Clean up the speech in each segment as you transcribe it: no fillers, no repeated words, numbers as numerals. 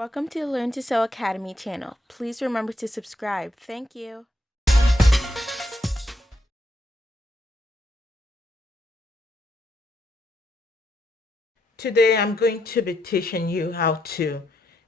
Welcome to the Learn to Sew Academy channel. Please remember to subscribe. Thank you. Today I'm going to be teaching you how to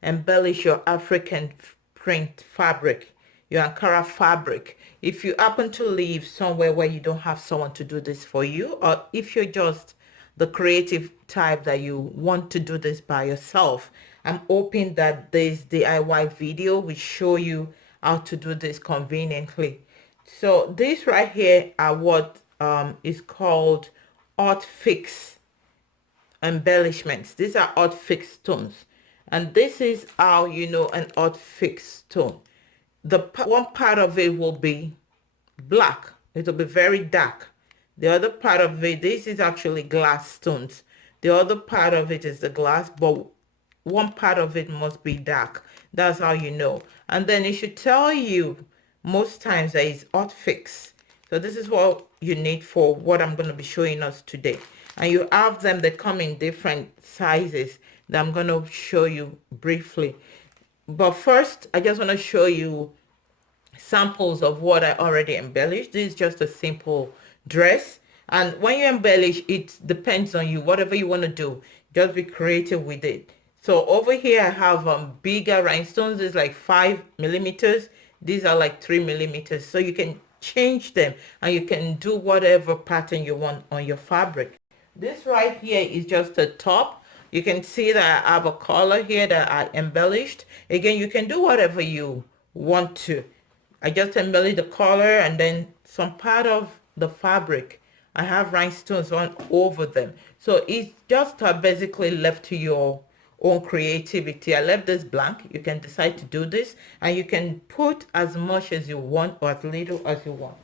embellish your African print fabric, your Ankara fabric. If you happen to live somewhere where you don't have someone to do this for you, or if you're just the creative type that you want to do this by yourself, I'm hoping that this DIY video will show you how to do this conveniently. So this right here are what is called Hotfix embellishments. These are Hotfix stones, and this is how you know an Hotfix stone. One part of it will be black, it will be very dark. The other part of it, this is actually glass stones. The other part of it is the glass, but one part of it must be dark. That's how you know. And then it should tell you most times that it's Hotfix. So this is what you need for what I'm going to be showing us today. And you have them that come in different sizes that I'm going to show you briefly. But first, I just want to show you samples of what I already embellished. This is just a simple dress. And when you embellish, it depends on you. Whatever you want to do, just be creative with it. So over here I have bigger rhinestones. It's like 5 millimeters. These are like 3 millimeters. So you can change them and you can do whatever pattern you want on your fabric. This right here is just a top. You can see that I have a collar here that I embellished. Again, you can do whatever you want to. I just embellish the collar and then some part of the fabric. I have rhinestones on over them. So it's just basically left to your own creativity. I left this blank. You can decide to do this and you can put as much as you want or as little as you want.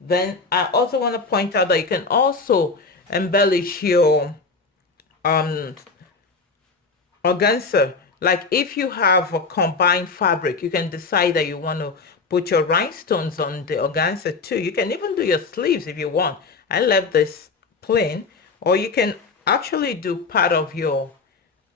Then I also want to point out that you can also embellish your um organza. Like if you have a combined fabric, you can decide that you want to put your rhinestones on the organza too. You can even do your sleeves if you want. I left this plain, or you can actually do part of your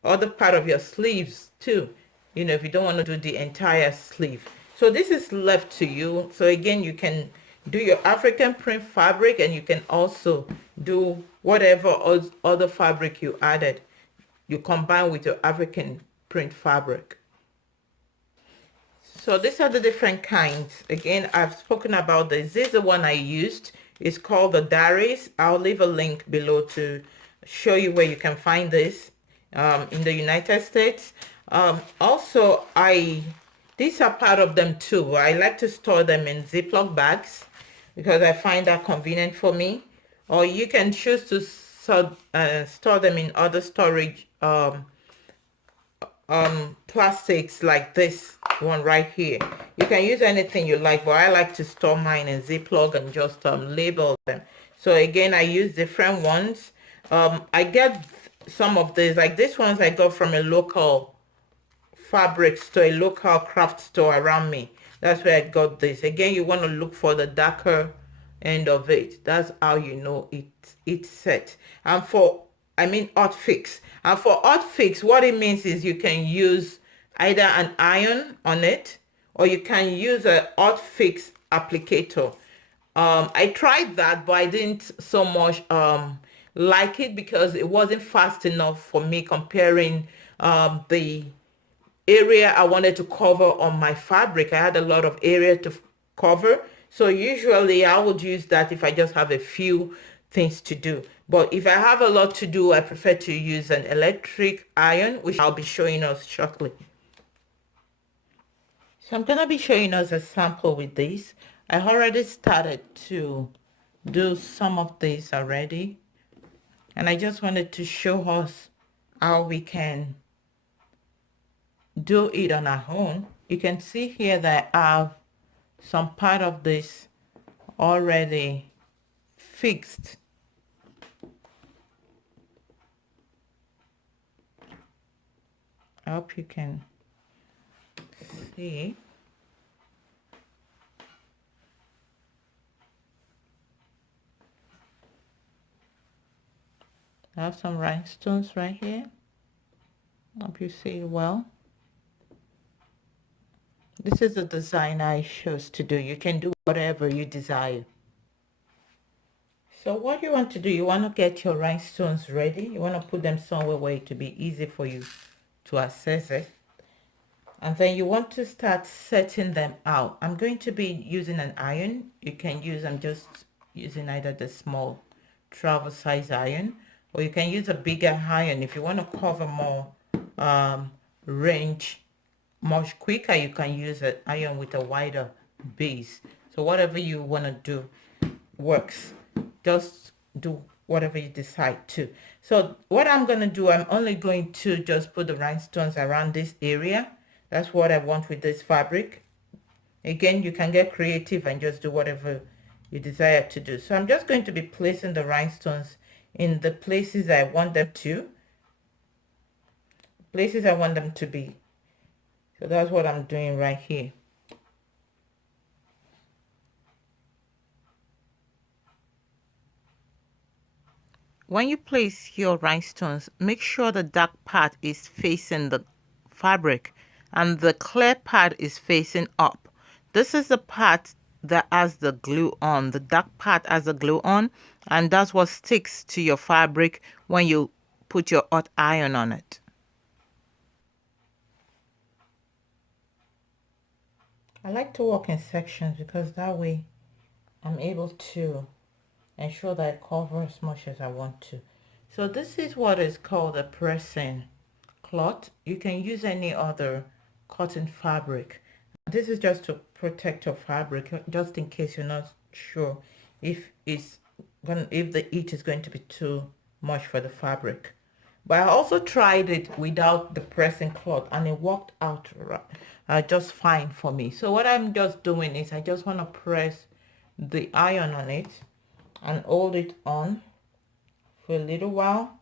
other part of your sleeves too, you know, if you don't want to do the entire sleeve. So this is left to you. So again, you can do your African print fabric and you can also do whatever other fabric you added, you combine with your African print fabric. So these are the different kinds. Again, I've spoken about this. This is the one I used. It's called the Darice. I'll leave a link below to show you where you can find this in the United States. Also, these are part of them too. I like to store them in Ziploc bags because I find that convenient for me. Or you can choose to store them in other storage plastics like this one right here. You can use anything you like, but I like to store mine in Ziploc and just label them. So again, I use different ones. I get some of these, like this ones I got from a local fabric store, a local craft store around me. That's where I got this. Again, you want to look for the darker end of it. That's how you know it's set. And for Hotfix. And for Hotfix, what it means is you can use either an iron on it or you can use a Hotfix applicator. I tried that, but I didn't so much like it because it wasn't fast enough for me comparing the area I wanted to cover on my fabric. I had a lot of area to cover. So usually I would use that if I just have a few things to do. But if I have a lot to do, I prefer to use an electric iron, which I'll be showing us shortly. So I'm going to be showing us a sample with this. I already started to do some of this already. And I just wanted to show us how we can do it on our own. You can see here that I have some part of this already fixed. I hope you can see. I have some rhinestones right here. Hope you see it well. This is the design I chose to do. You can do whatever you desire. So what you want to do, you want to get your rhinestones ready. You want to put them somewhere where it will be easy for you to access it. And then you want to start setting them out. I'm going to be using an iron. You can use, I'm just using either the small travel size iron, or you can use a bigger iron if you want to cover more range much quicker. You can use an iron with a wider base. So whatever you want to do works. Just do whatever you decide to. So what I'm going to do, I'm only going to just put the rhinestones around this area. That's what I want with this fabric. Again, you can get creative and just do whatever you desire to do. So I'm just going to be placing the rhinestones in the places I want them to. Places I want them to be. So that's what I'm doing right here. When you place your rhinestones, make sure the dark part is facing the fabric and the clear part is facing up. This is the part that has the glue on. The dark part has the glue on, and that's what sticks to your fabric when you put your hot iron on it. I like to work in sections because that way I'm able to ensure that I cover as much as I want to. So this is what is called a pressing cloth. You can use any other cotton fabric. This is just to protect your fabric, just in case you're not sure if if the heat is going to be too much for the fabric. But I also tried it without the pressing cloth and it worked out just fine for me. So what I'm just doing is I just want to press the iron on it and hold it on for a little while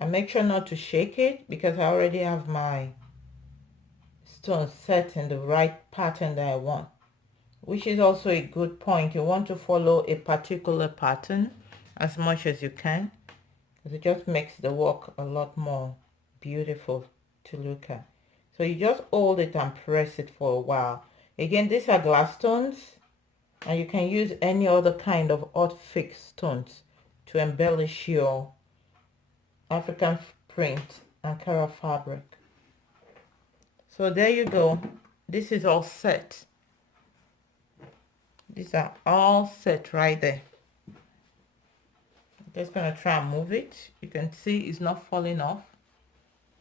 and make sure not to shake it because I already have my stone set in the right pattern that I want, which is also a good point. You want to follow a particular pattern as much as you can because it just makes the work a lot more beautiful to look at. So you just hold it and press it for a while. Again, these are glass stones and you can use any other kind of Hotfix stones to embellish your African print Ankara fabric. So there you go. This is all set. These are all set right there. I'm just going to try and move it. You can see it's not falling off.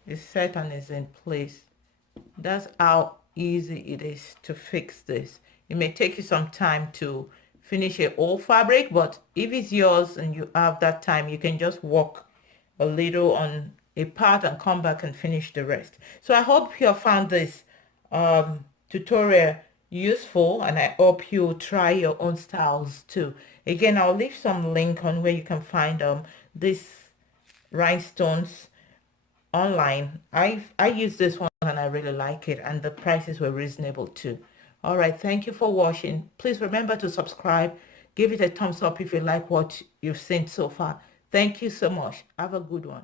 It's set and it's in place. That's how easy it is to fix this. It may take you some time to finish a whole fabric, but if it's yours and you have that time, you can just work a little on a part and come back and finish the rest. So I hope you have found this tutorial useful and I hope you try your own styles too. Again, I'll leave some link on where you can find these rhinestones online. I use this one and I really like it and the prices were reasonable too. All right, thank you for watching. Please remember to subscribe. Give it a thumbs up if you like what you've seen so far. Thank you so much. Have a good one.